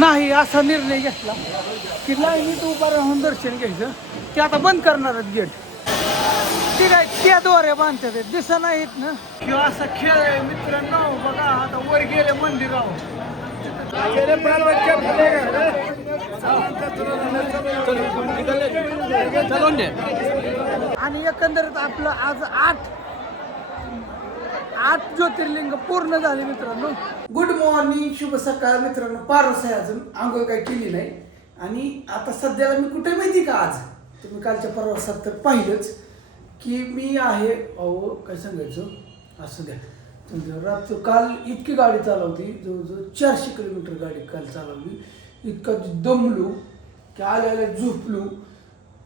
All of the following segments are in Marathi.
नाही असा निर्णय घेतला की लाईनीत उभा राहून दर्शन घ्यायचं. ते आता बंद करणार आहेत गेट. ठीक आहे त्या द्वारे बांधतात ते दिसा नाहीत ना किंवा असा खेळ आहे मित्रांनो. बघा आता वर गेले मंदिरावर. आणि एकंदरीत आपलं आज आठ ज्योतिर्लिंग पूर्ण झाले मित्रांनो. गुड मॉर्निंग, शुभ सकाळ मित्रांनो. पारस आहे, अजून आंघोळ काही केली नाही. आणि आता सध्याला मी कुठे माहिती का, आज तुम्ही कालच्या प्रवासात तर पाहिलंच की मी आहे. अहो काय सांगायचं असं द्या. रात्र काल इतकी गाडी चालवली, जवळजवळ 400 किलोमीटर गाडी काल चालवली. इतकं दमलो की आल्या झोपलो.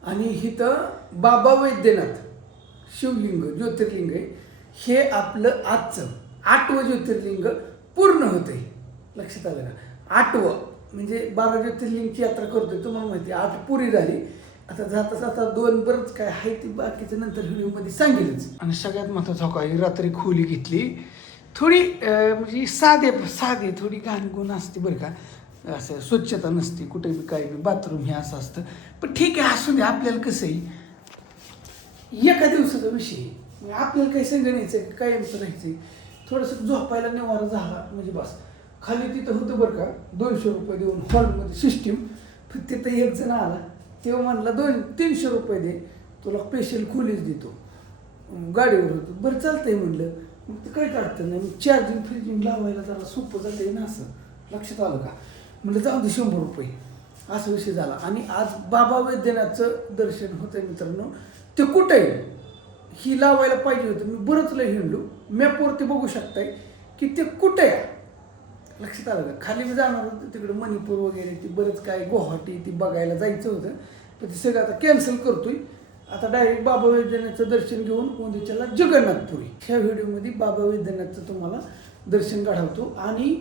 आणि इथं बाबा वैद्यनाथ शिवलिंग ज्योतिर्लिंग आहे. हे आपलं आजचं 8वं ज्योतिर्लिंग पूर्ण होतंय. लक्षात आलं का? 8वं म्हणजे 12 ज्योतिर्लिंगची यात्रा करतोय. तुम्हाला माहिती आहे 8 पुरी झाली. आता जाता जाता 2 बरंच काय आहे ती बाकीचं नंतर व्हिडिओमध्ये सांगेलच. आणि सगळ्यात महत्त्वाचं काय, रात्री खोली घेतली थोडी म्हणजे साधी थोडी घाणगुण असते बरं का. असं स्वच्छता नसते कुठे बी, काय बी बाथरूम हे असं असतं. पण ठीक आहे, असू दे. आपल्याला कसं आहे एका दिवसाचा विषय, आपल्याला काही सांगायचं आहे कायमचं राहायचं आहे. थोडंसं झोपायला निवारा झाला म्हणजे बस. खाली तिथं होतं बरं का 200 रुपये देऊन हॉलमध्ये सिस्टीम. तिथं एक जण आला, तेव्हा म्हणला 300 रुपये दे, तुला स्पेशल खोलीच देतो. गाडीवर होतो. बरं चालतंय म्हणलं. मग ते काही अडचण नाही. मग चार्जिंग लावायला जरा सोपं जातंय ना असं. लक्षात आलं का? म्हणजे जाऊ दे 100 रुपये, असा विषय झाला. आणि आज बाबा वैद्यनाथचं दर्शन होतंय मित्रांनो. ते कुठं आहे ही लावायला पाहिजे होतं. मी बरंच लय हिंडलो. मॅपवरती बघू शकताय की ते कुठं आहे. लक्षात आलं का? खाली मी जाणार होतं तिकडे मणिपूर वगैरे, ती बरंच काय गुवाहाटी ती बघायला जायचं होतं. पण ते सगळं आता कॅन्सल करतोय. आता डायरेक्ट बाबा वैद्यनाथचं दर्शन घेऊन उद्याच्याला जगन्नाथपुरी. ह्या व्हिडिओमध्ये बाबा वैद्यनाथचं तुम्हाला दर्शन घडवतो. आणि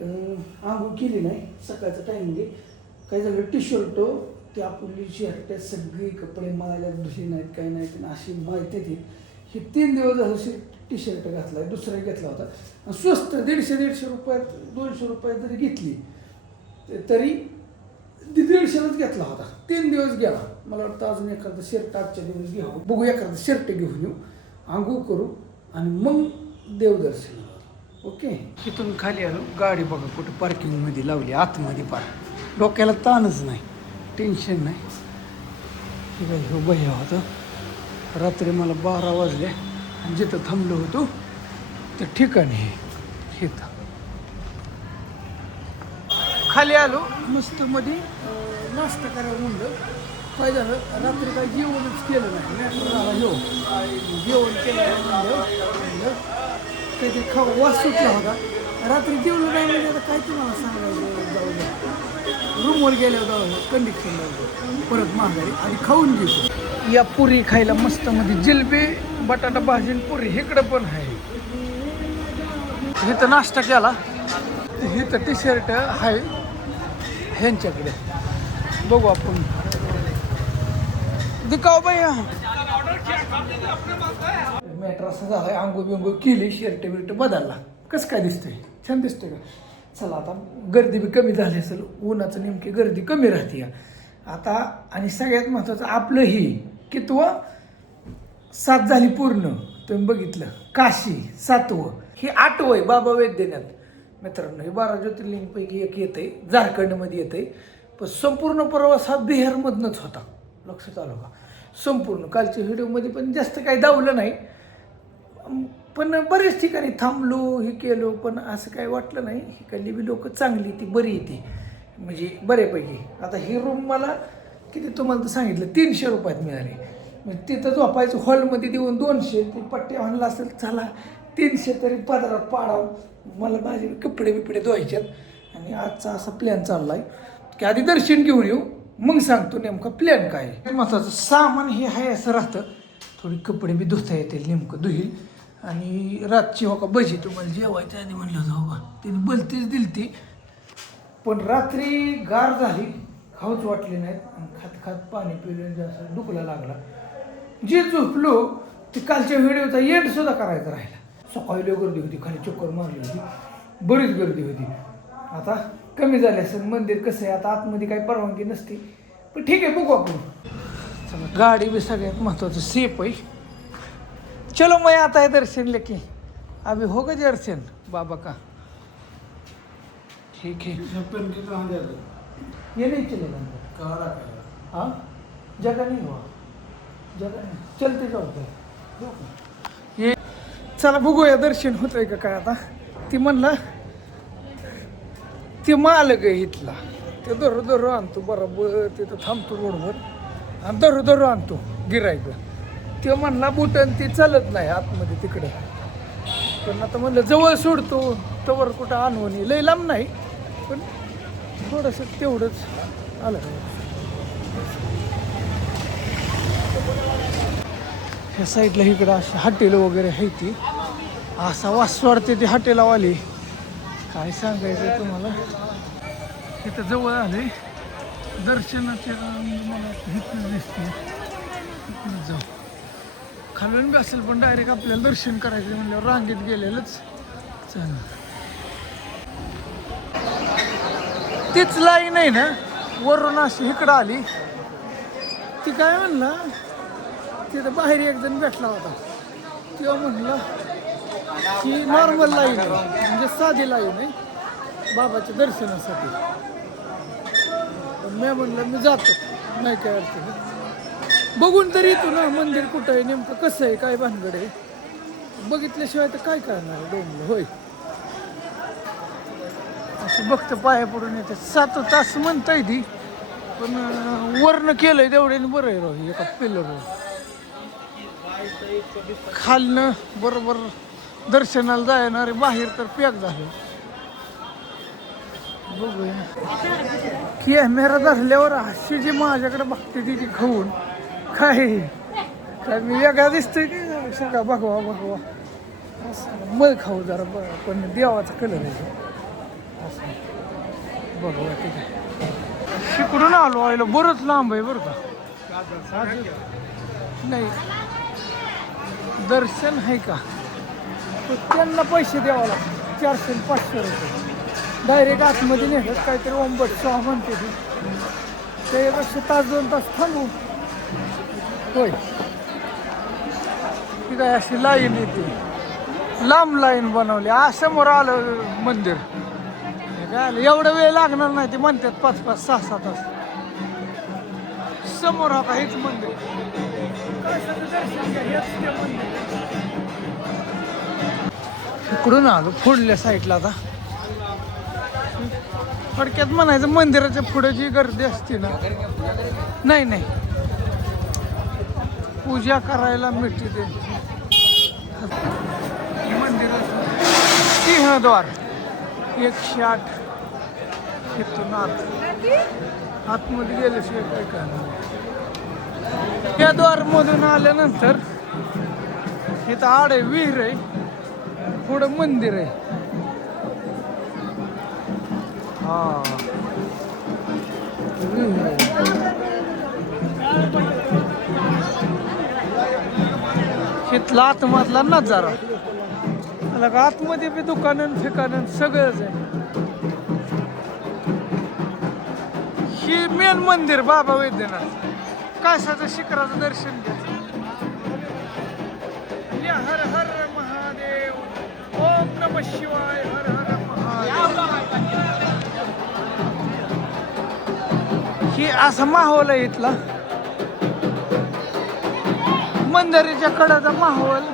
आंघोळ केली नाही, सकाळचं टाईम दे. काय झालं, टी शर्ट ते आपली शर्ट सगळी कपडे मळायला दुसरी नाहीत, काही नाहीत अशी माहिती ती. हे 3 दिवस झालं टी शर्ट घातला आहे, दुसरा घेतला होता. स्वस्त 150 रुपयात 200 रुपयात जरी घेतली तरी 150लाच घेतला होता. 3 दिवस गेला. मला वाटतं अजून एखादं शर्ट आजच्या दिवस घ्यावं. बघू एखादं शर्ट घेऊन येऊ, आंघोळ करू आणि मग देवदर्शन. ओके. इथून खाली आलो. गाडी बघा कुठं पार्किंगमध्ये लावली, आतमध्ये पार्क. डोक्याला ताणच नाही, टेन्शन नाही. हे काय हो भैया होतं. रात्री मला 12 वाजले आणि जिथं थांबलो होतो त्या ठिकाणी हे खाली आलो. मस्त मध्ये नाश्ता करायला म्हणलं. काय झालं, रात्री काय जेवणच केलं नाही. मॅटर झाला जेवण केलं म्हणलं काहीतरी वास सुटला होता. रात्री जेवलं नाही म्हणजे आता काय तुम्हाला सांगायचं. जाऊ द्या, रूमवर गेल्यावर जाऊ कंडिशन लावलं परत माघारी आणि खाऊन घेतो. या पुरी खायला मस्त मध्ये जिलबी बटाटा भाजी पुरी इकडं पण आहे. इथं नाश्ता केला. इथं टी शर्ट आहे ह्यांच्याकडे. बघू आपण दिखाव बाई. मॅटर असं झालं, आंघोळ बिंघोळ केली, शर्ट बिर्ट बदलला. कसं काय दिसतंय? छान दिसतंय का? चला आता गर्दी बी कमी झाली असेल. उन्हाचं नेमकी गर्दी कमी राहते आता. आणि सगळ्यात महत्त्वाचं आपलं ही कितवं 7 झाली पूर्ण. तुम्ही बघितलं काशी 7वं, ही 8वं आहे बाबा वैद्यनाथ मित्रांनो. हे 12 ज्योतिर्लिंगपैकी एक येत आहे, झारखंडमध्ये येत आहे. पण संपूर्ण प्रवास हा बिहारमधनंच होता. लक्षात आलं का? संपूर्ण कालच्या व्हिडिओमध्ये पण जास्त काही दावलं नाही. पण बरेच ठिकाणी थांबलो, हे केलो, पण असं काही वाटलं नाही. इकडली बी लोक चांगली, ती बरी येते म्हणजे बऱ्यापैकी. आता ही रूम मला किती तुम्हाला तर सांगितलं 300 रुपयात मिळाली. म्हणजे तिथं झोपायचं हॉलमध्ये देऊन 200, ती पट्टी आणला असेल चला 300 तरी पदरात पाडावं. मला माझे कपडे बिपडे धुवायच्यात आणि आजचा असा प्लॅन चालला आहे की आधी दर्शन घेऊन येऊ, मग सांगतो नेमका प्लॅन काय आहे. महत्त्वाचं सामान हे आहे असं राहतं. थोडी कपडे बी धुता येतील, नेमकं धुईल. आणि रातची हो का भजी तुम्हाला जेवायच्या आधी म्हणलं होतं हो का, तिने बलतीच दिली ती. पण रात्री गार झाली, खाऊच वाटली नाहीत. आणि खात खात पाणी पिलं, जास्त डुकला लागला. जे झोपलो ते कालच्या व्हिडिओचा एंड सुद्धा करायचा राहिला. सकाळी लय गर्दी होती, खाली चक्कर मारली होती, बरीच गर्दी होती. आता कमी झाले असेल. मंदिर कसं आहे आता आतमध्ये काही परवानगी नसते, पण ठीक आहे बघू आपण. चला, गाडी भी सगळ्यात महत्वाचं सेफ आहे. चलो मैं आता है दर्शन लेके, अभी होगा दर्शन बाबा का. ठीक है, ये नहीं चलेगा अंदर. हाँ, जगह नहीं हुआ, जगह नाही, चलते जाऊ. ये चला बघूया दर्शन होतंय का काय. आता ती म्हणला ते मालक आहे इथला, ते दर आणतो बरोबर तिथं थांबतो रोडवर आणि दर आणतो गिरायक. ते म्हणला बुटन ते चालत नाही आतमध्ये तिकडे, पण आता म्हणलं जवळ सोडतो तवर कुठं आणवणी लय लांब नाही, पण थोडंसं तेवढंच आलं. ह्या साईडला इकडं अशी हॉटेल वगैरे आहे ती, असा वास वाढते ती हॉटेलावाली, काय सांगायचं तुम्हाला. इथं जवळ आले दर्शनाचे मला इथं दिसते. इकडं जाऊ खालून बी असेल, पण डायरेक्ट आपल्याला दर्शन करायचं म्हणल्यावर रांगेत गेलेलंच चल. तीच लाईन आहे ना वरून अशी इकडं आली. ती काय म्हणला तिथं बाहेर एक जण भेटला होता, तेव्हा म्हणला की नॉर्मल लाईन आहे, म्हणजे साधी लाईन आहे बाबाच्या दर्शनासाठी. पण मी म्हणलं मी जातो, नाही काय अडचण. बघून तरी येतो ना मंदिर कुठं आहे, नेमकं कसं आहे, काय भानगड आहे. बघितल्याशिवाय तर काय करणार डोंगर. होय, असं बघतं पाया पडून येते. 7 तास म्हणताय ती, पण वरनं केलंय तेवढ्याने बरं आहे राहू. एका पिलरवर खालनं बरोबर दर्शनाला जाणारे बाहेर तर पॅक झाले. बघूया कॅमेरा धरल्यावर अशी जी माझ्याकडे बघते ती खाऊन काय काय मी वेगळा दिसतोय की सगळा भगवा असं मग खाऊ जरा पण देवाचा कलर आहे असं. बघूया ठीक आहे. शिकडून आलो आयला बरंच लांब आहे बरं का. नाही दर्शन आहे का, त्यांना पैसे द्यावं लागतात 400-500 रुपये. डायरेक्ट आतमध्ये नेतात काहीतरी ओंबट सहा म्हणते ती, त्यापेक्षा 1-2 तास थांबू. होय, ती काय अशी लाईन येते, लांब लाईन बनवली. समोर आलं मंदिर, काय आलं एवढा वेळ लागणार नाही. ते म्हणतात 5-5, 6-6 तास. समोर आता हेच मंदिर. इकडून आलो पुढल्या साईडला. आता थोडक्यात म्हणायचं मंदिराच्या पुढे जी गर्दी असते ना, नाही पूजा करायला मिळते ते मंदिराचं सिंहद्वार 108. इथून आतमध्ये गेल्याशिवाय काय करणार. या द्वारमधून आल्यानंतर इथं आड आहे, विहीर आहे, पुढं मंदिर आहे. हा इथला आतमधला नजारा. आतमध्ये बी दुकानं फिकानं सगळंच आहे. ही मेन मंदिर बाबा वैद्यनाथ. कासाचं शिखराचं दर्शन घ्यायचं. हर हर महादेव, ओम नमः शिवाय, हर हर महादेव. ही असा माहोल आहे इथला. मंदिराच्या कडाचा माहोल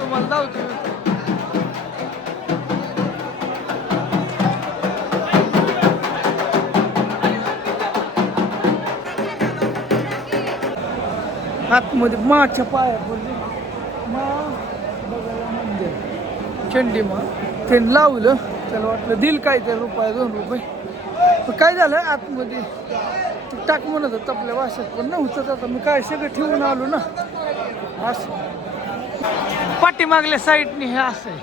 तुम्हाला दावतो. आतमध्ये माच्या पाया पडले. बघायला मंदिर चंडी मा ते लावलं, त्याला वाटलं दिल काय ते ₹1-2. पण काय झालं आतमध्ये ते टाक म्हणत होतं आपल्या भाषेत, पण नव्हतं. आता मी काय सगळं ठेवून आलो ना. असं पाठीमागल्या साईडने हे असं आहे.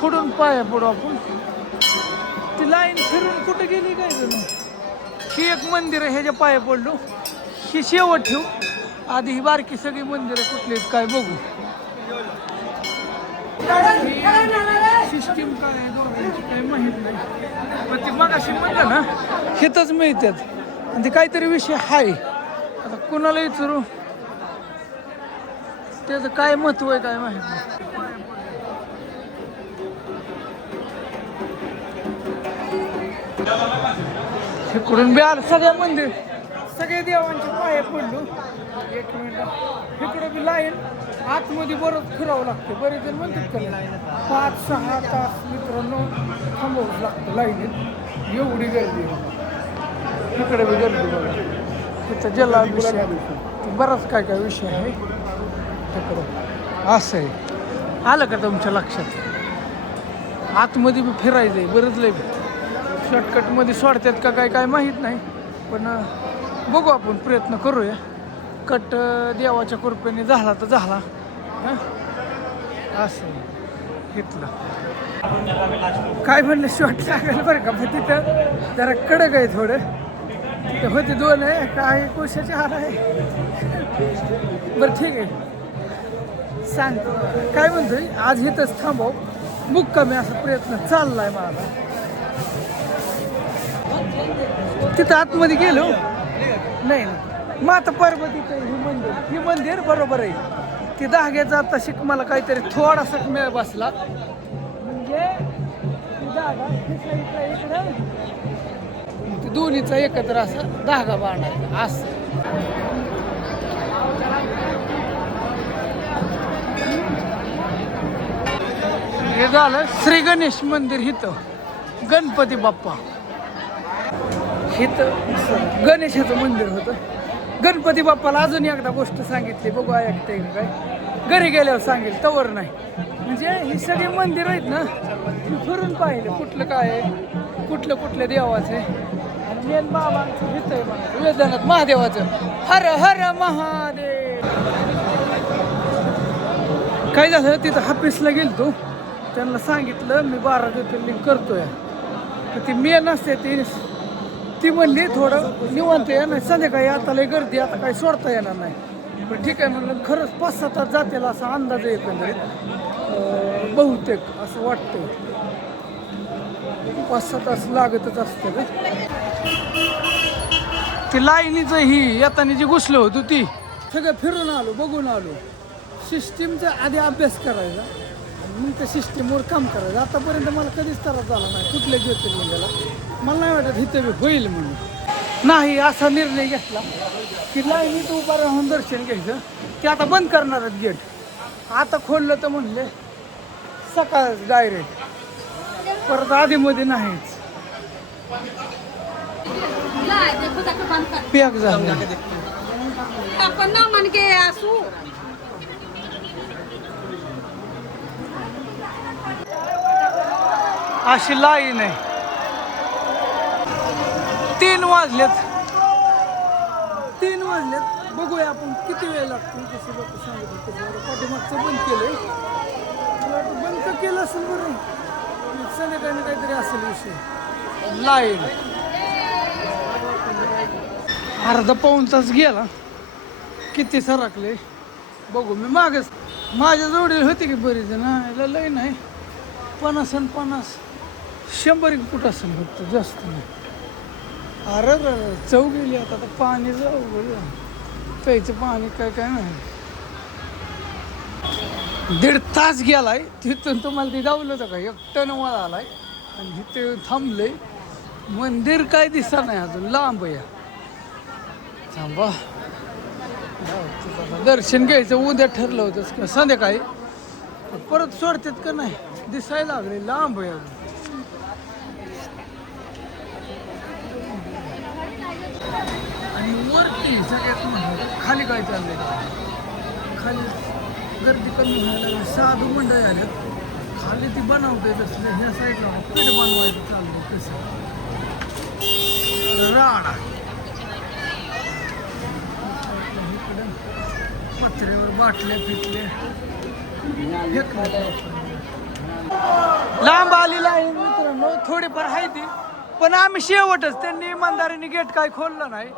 पुढून पाया पडू आपण. ती लाईन फिरून कुठे गेली काय जण. ही एक मंदिर आहे, ह्याच्या पाया पडलो. ही शेवट ठेवू, आधी ही बारकी सगळी मंदिरं कुठली काय बघू. सिस्टीम काय आहे दोघांची काही माहीत नाही. पण ते मगाशी म्हणलं ना हितच मिळतात आणि ते काहीतरी विषय आहे. आता कुणाला विचारू त्याचं काय महत्व आहे काय माहित नाही. इकडून बी आलं सगळ्या मंदिर सगळे देवांचे पाय पडलो. एक मिनिट इकडं बी लाईन आतमध्ये बरंच फिरावं लागतं. बरेच जण म्हणतात का 5-6 तास मित्रांनो थांबावंच लागतं लाईनीत. एवढी गर्दी इकडे बी गर्दी बघा. तिथं जलाभिषेक बराच काय काय विषय आहे तिकडं. असं आहे आलं का तुमच्या लक्षात. आतमध्ये बी फिरायचं आहे बरंच लय. शॉर्टकटमध्ये सोडतात का काय काय माहीत नाही. पण बघू आपण प्रयत्न करूया. कट देवाच्या कृपेने झाला तर झाला. असं घेतलं काय म्हणलं शॉर्ट लागेल बरं का. पण तिथं जरा कडक आहे थोडं. तिथं होते 2 आहे काय कोशाचे हार आहे. बरं ठीक आहे सांगतो काय म्हणतोय आज इथंच थांबव. मुक्कामी असा प्रयत्न चाललाय माझा. तिथं आतमध्ये गेलो नाही माता पार्वतीचं हे मंदिर बरोबर आहे. ते धाग्याचा आता शिक मला काहीतरी थोडासा मेळ बसला म्हणजे धागा इकडं ते दोन्हीचा एकत्र असा धागा बांधायचा असं. हे झालं श्री गणेश मंदिर. इथं गणपती बाप्पा इथं गणेशाचं मंदिर होतं. गणपती बाप्पाला अजून एकदा गोष्ट सांगितली बघू ऐकते काय. घरी गेल्यावर सांगेल तवर नाही. म्हणजे ही सगळी मंदिर आहेत ना ती फिरून पाहिलं कुठलं काय आहे कुठलं कुठल्या देवाचं आहे. आणि मेन बाबांचं हित आहे म्हणा वेदानाथ महादेवाचं. हर हर महादेव. काय झालं तिथं हाफिसला गेलतो त्यांना सांगितलं मी 12 ज्योतिर्लिंग करतोय. तर ती मेन असते ती म्हणली थोडं निवांत आहे ना संध्याकाळी आता लय गर्दी आता काही सोडता येणार नाही. पण ठीक आहे म्हणलं खरंच 5-6 तास जातील असा अंदाज आहे एकंदरीत बहुतेक असं वाटतं. 5-6 तास लागतच असतं का. ती लाईनीचं ही येताना जी घुसलं होतं ती सगळं फिरून आलो बघून आलो. सिस्टीमचा आधी अभ्यास करायचा मग त्या सिस्टीमवर काम करायचं. आतापर्यंत मला कधीच त्रास झाला नाही कुठल्या ज्योतिर्लिंगाला. मला नाही वाटत इथं बी होईल म्हणून. नाही असा निर्णय घेतला की लाईनीत उभा राहून दर्शन घ्यायचं. ते आता बंद करणारच गेट. आता खोललं तर म्हणले सकाळ डायरेक्ट परत आधीमध्ये नाहीच. पॅक झालं अशी लाईन आहे. 3 वाजलेत बघूया आपण किती वेळ लागतो. तसं लोक सांगत होते पाठीमागचं बंद केलंय. मला वाटतं बंद तर केलं असेल बरं. संध्याकाळी काहीतरी असेल विषय. लाईन अर्धा पाऊण तास गेला. किती सरकले बघू. मी मागच माझ्या जोडीला होती की बरीच ना लई नाही 50 100 फूट असेल फक्त जास्त नाही. अरे चव गेली आता पाणी जाऊ प्यायचं पाणी काय काय नाही. 1.5 तास गेलाय तिथून तुम्हाला ते जावलं होतं का 1 टन वळ आलाय आणि इथे थांबलंय. मंदिर काय दिसत नाही अजून लांब या. थांबा दर्शन घ्यायचं उद्या ठरलं होतं संध्याकाळी परत सोडतात का नाही दिसायला लागले लांब आहे अजून. आणि वरती सगळ्यात महत्त्वाचं खाली काय चाललंय. खाली गर्दी कमी व्हायला लागली. साधू मंडळ झालं खाली ती बनवते तसं ह्या साईडला पीठ बनवायचं चाललंय. कसं राडा पत्र्यावर बाटल्या फिटल्या लांब आलेला आहे मित्रांनो. थोडीफार आहे ती पण आम्ही शेवटच त्यांनी इमानदारीने गेट काय खोललं नाही.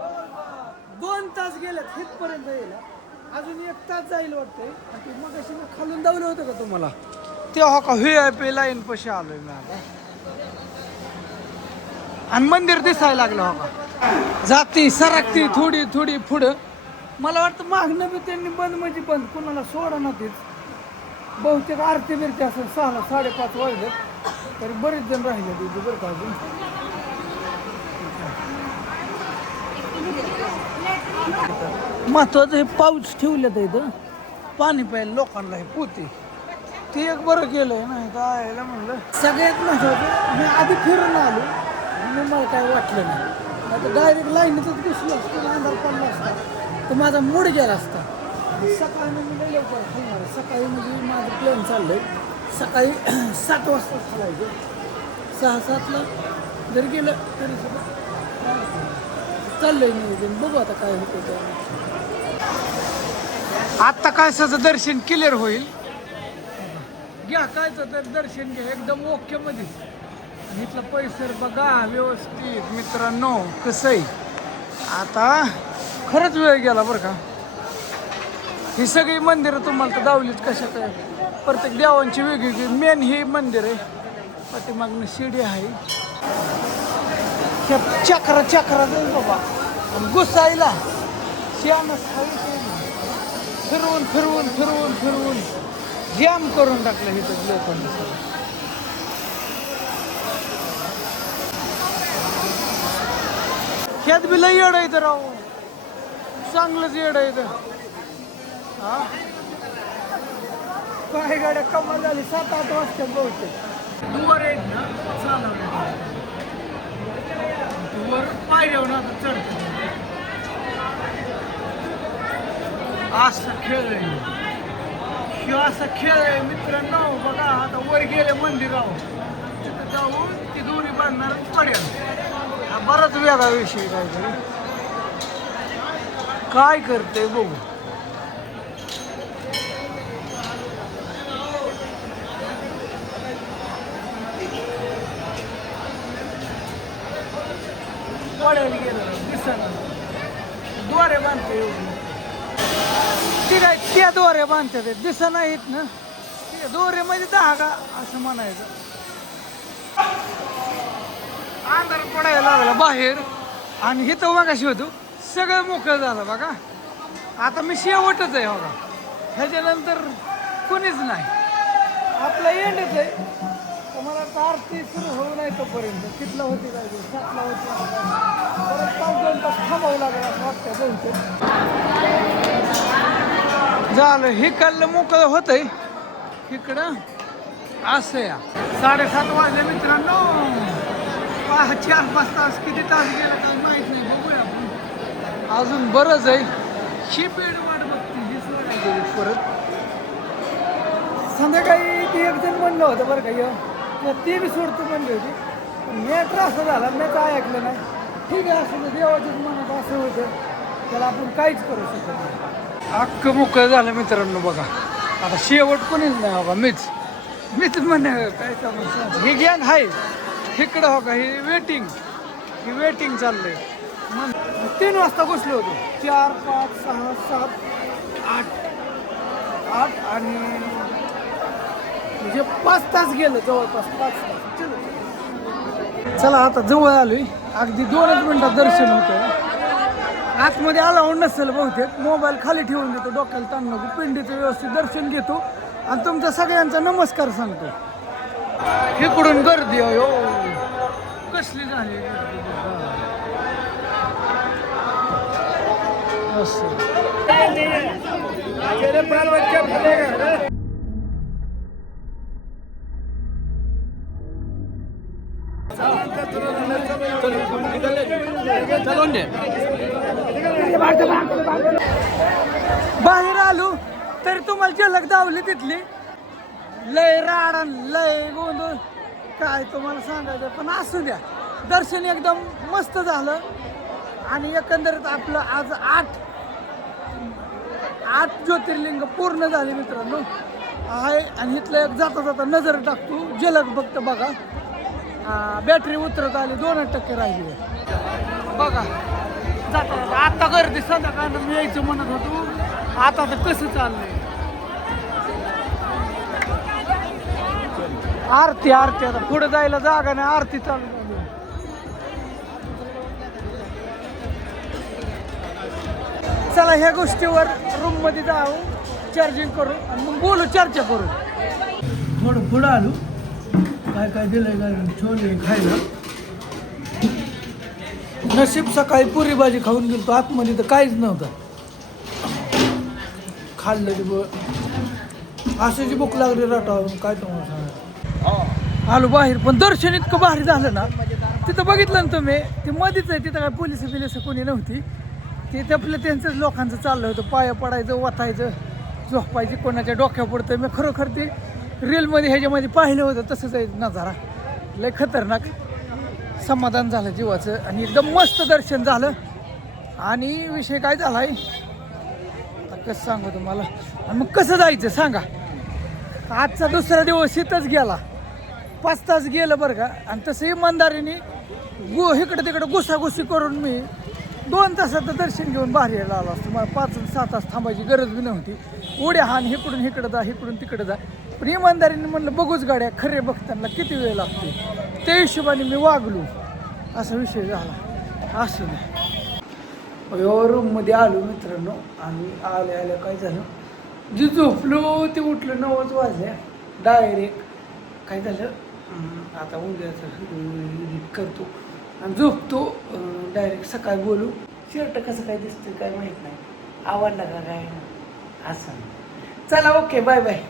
2 तास गेलेत इथपर्यंत यायला. अजून 1 तास जाईल वाटतंय. मग अशी खालून दावलं होतं का तुम्हाला ते हो का VIP लाईन पशी आलोय मी आता आणि मंदिर दिसायला लागलं हो का जाती सरकती थोडी थोडी पुढं मला वाटतं मागणं बी त्यांनी बंद म्हणजे बंद कुणाला सोडा नव्हतीच बहुतेक आरती बिरती असं 6 5:30 वाजले तरी बरेच जण राहिले तिथे बरं का अजून महत्वाचं हे पाऊस ठेवलं इथं पाणी प्यायला लोकांना हे पोते ते एक बरं केलंय ना काय म्हणलं सगळ्यात महत्वाचं मी आधी फिरून आलो म्हणून मला काय वाटलं नाही आता डायरेक्ट लाईनीतच दिसलं असतं अंधार पडला असता तर माझा मूड गेला असता सकाळी मी लई लवकर खाणार सकाळी म्हणजे माझं प्लॅन चाललंय सकाळी 7 वाजता खालायचं 6-7ला जर गेलं तरी सुद्धा चाललंय नियोजन बघू आता काय होतं ते आत्ता कायचं दर्शन क्लिअर होईल घ्या कायचं तर दर्शन घ्या एकदम ओके मध्ये इथलं परिसर बघा व्यवस्थित मित्रांनो कसं आहे आता खरंच वेळ गेला बरं का ही सगळी मंदिरं तुम्हाला तर दावलीच कशात आहे प्रत्येक देवांची वेगवेगळी मेन ही मंदिर आहे पाठीमागनं शिडी आहे चक्रा जाईल बाबा आणि घुसायला श्यानच फिरवून फिरवून फिरवून फिरवून जाम करून टाकलं हे तर लोकांनी ह्यात बी लई येड आहे तर राव चांगलंच येड आहे तर हा काय गाड्या कमाल झाली 7-8 वाजता बहुतेक दुवर आहेत ना चालवलं दुवर पायऱ्यावर आता चढतो असं खेळ आहे किंवा असा खेळ आहे मित्रांनो बघा आता वर गेले मंदिरावर तिथं जाऊन ती दोन्ही बांधणार पडेल हा बराच वेगळा विषय काहीतरी काय करते बघू पडायला गेलं दिसायला द्वारे बांधते ठीक आहे त्या दोऱ्या बांधतात दिसा नाहीत ना त्या दोऱ्यामध्ये धागा असं म्हणायचं अंधार पडायला लागला बाहेर आणि हे तर मगाशी होतो सगळं मोकळं झालं बघा आता मी शेवटच आहे बघा ह्याच्यानंतर कोणीच नाही आपलं एंडच आहे मला आता आरती सुरू होऊ नाही तोपर्यंत कितला होती काय 7ला होती परत 5-2 तास थांबावं लागेल असं वाटतं बहुतेक झालं हे कल्लं मोकळं होतंय इकडं असं या 7:30 वाजले मित्रांनो 4-5 तास किती तास गेला काय माहित नाही बघूया आपण अजून बरंच आहे ही पेड वाट बघते ही सोडायची परत संध्याकाळी ती एक जण म्हणलं होतं बरं का ती बी सोडतो म्हणली होती मॅटर असं झाला मी काय ऐकलं नाही ठीक आहे असं देवाचीच म्हणत असं होतं त्याला आपण काहीच करू शकत नाही अख्खं मोकळं झालं मित्रांनो बघा आता शेवट कोणीच नाही बाबा मीच म्हणे काय समज ही गॅंग आहे इकडं हो का ही वेटिंग चाललंय मग 3 वाजता घुसलो होतो 4, 5, 6, 7, 8 आणि म्हणजे 5 तास गेलं जवळपास 5 तास चला आता जवळ आलोय अगदी 2च मिनिटात दर्शन होतं आतमध्ये अलाउड नसेल बहुतेक मोबाईल खाली ठेवून देतो डोक्याला ताण नको पिंडीचं व्यवस्थित दर्शन घेतो आणि तुमच्या सगळ्यांचा नमस्कार सांगतो इकडून गर्दी हो कसली झाली असं बाहेर आलो तर तुम्हाला झलक दावली तिथली लय राडण लय गोंधळ काय तुम्हाला सांगायचं पण असू द्या दर्शन एकदम मस्त झालं आणि एकंदरीत आपलं आज 8 ज्योतिर्लिंग पूर्ण झाले मित्रांनो आहे आणि इथलं एक जाता जाता नजर टाकतो झलक फक्त बघा बॅटरी उतरत आली 2% राहिली बघा जाता आता गर्दी संध्याकाळनं मी यायचं म्हणत होतो आता तर कसं चाललंय आरती आता पुढे जायला जागा नाही, आरती चालू झाली. चला ह्या गोष्टीवर रूम मध्ये जाऊ, चार्जिंग करू आणि मग बोलू, चर्चा करू. थोडं पुढं आलो, काय काय दिलंय काय छोले खायला. नशीब सकाळी पुरी भाजी खाऊन गेलो आतमध्ये तर काहीच नव्हतं. खाल्लं की अशाची भूक लागली राटावरून काय तुम्हाला सांगा. आलो बाहेर, पण दर्शन इतकं भारी झालं ना. तिथं बघितलं ना तुम्ही, ते मध्येच आहे, तिथं काय पोलिस बिलिस कोणी नव्हती. ते आपलं त्यांचंच लोकांचं चाललं होतं, पाया पडायचं, वाटायचं, झोपायची, कोणाच्या डोक्यावर पडतं. मी खरोखर ते रीलमध्ये ह्याच्यामध्ये पाहिलं होतं, तसंच आहे नजारा. लय खतरनाक समाधान झालं जीवाचं आणि एकदम मस्त दर्शन झालं. आणि विषय काय झाला आहे आता कसं सांगू तुम्हाला. आणि मग कसं जायचं सांगा. आजचा दुसरा दिवस इथंच गेला, 5 तास गेलं बरं का. आणि तसं इमानदारीने इकडं तिकडं घुसाघुसी करून मी 2 तासाचं दर्शन घेऊन बाहेर यायला आलो असतो. मला 5-6 तास थांबायची गरज बी नव्हती. उड्या हान, इकडून इकडं जा, इकडून तिकडं जा. पण इमानदारीने म्हणलं बघूच गाड्या, खरे बघताना किती वेळ लागते, त्या हिशोबाने मी वागलो. असा विषय झाला. असं नाही रूममध्ये आलो मित्रांनो. आणि आल्या काय झालं, जे झोपलो ते उठलं 9 वाजल्या डायरेक्ट. काय झालं, आता उद्याचं करतो आणि झोपतो डायरेक्ट. सकाळी बोलू. शर्ट कसं काय दिसतं काय माहीत नाही, आवडला का काय असं. चला ओके, बाय बाय.